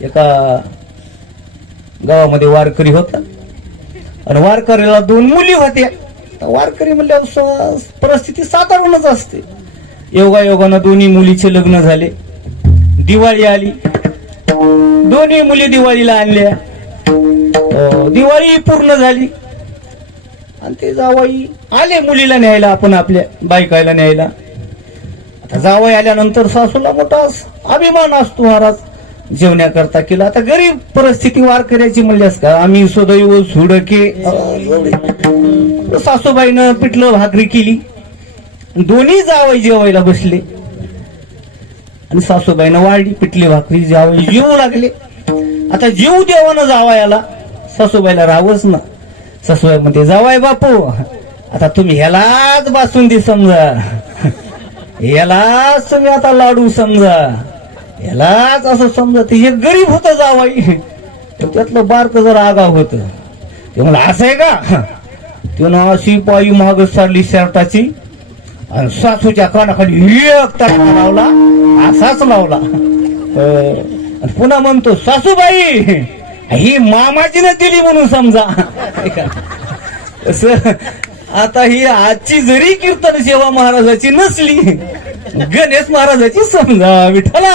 एका गावामध्ये वारकरी होता. आणि वारकरीला दोन मुली होत्या. वारकरी म्हणल्या परिस्थिती साधारणच असते. योगा योगानं दोन्ही मुलीचे लग्न झाले. दिवाळी आली. दोन्ही मुली दिवाळीला आणल्या. दिवाळी पूर्ण झाली. आणि ते जावाई आले मुलीला न्यायला आपण आपल्या बायकायला न्यायला. आता जावाई आल्यानंतर सासूला मोठा अभिमान असतो महाराज. जेवण्याकरता केला. आता गरीब परिस्थिती वारकऱ्याची म्हणल्यास का आम्ही सदैव सुडके सासूबाईनं पिठलं भाकरी केली. दोन्ही जावई जेवायला बसले. आणि सासूबाईनं वाढली पिठली भाकरी जावई जेवू लागले. आता जीव देवानं जावायला सासूबाईला रावच ना. सासूबाई म्हणते जावाय बापू आता तुम्ही ह्यालाच बासुंदी समजा. यालाच तुम्ही आता लाडू समजा. यालाच असं समजा ते हे गरीब होत जावाई. त्यातलं बारक जर आगाव होत. ते म्हणलं असं आहे का? त्यानं अशी पायी माग सारली शर्टाची आणि सासूच्या कानाखाली एक तडका लावला असाच लावला. पुन्हा म्हणतो सासूबाई ही मामाजीने दिली म्हणून समजा. असं आता ही आजची जरी कीर्तन सेवा महाराजाची नसली गणेश महाराजाची समजा विठ्ठला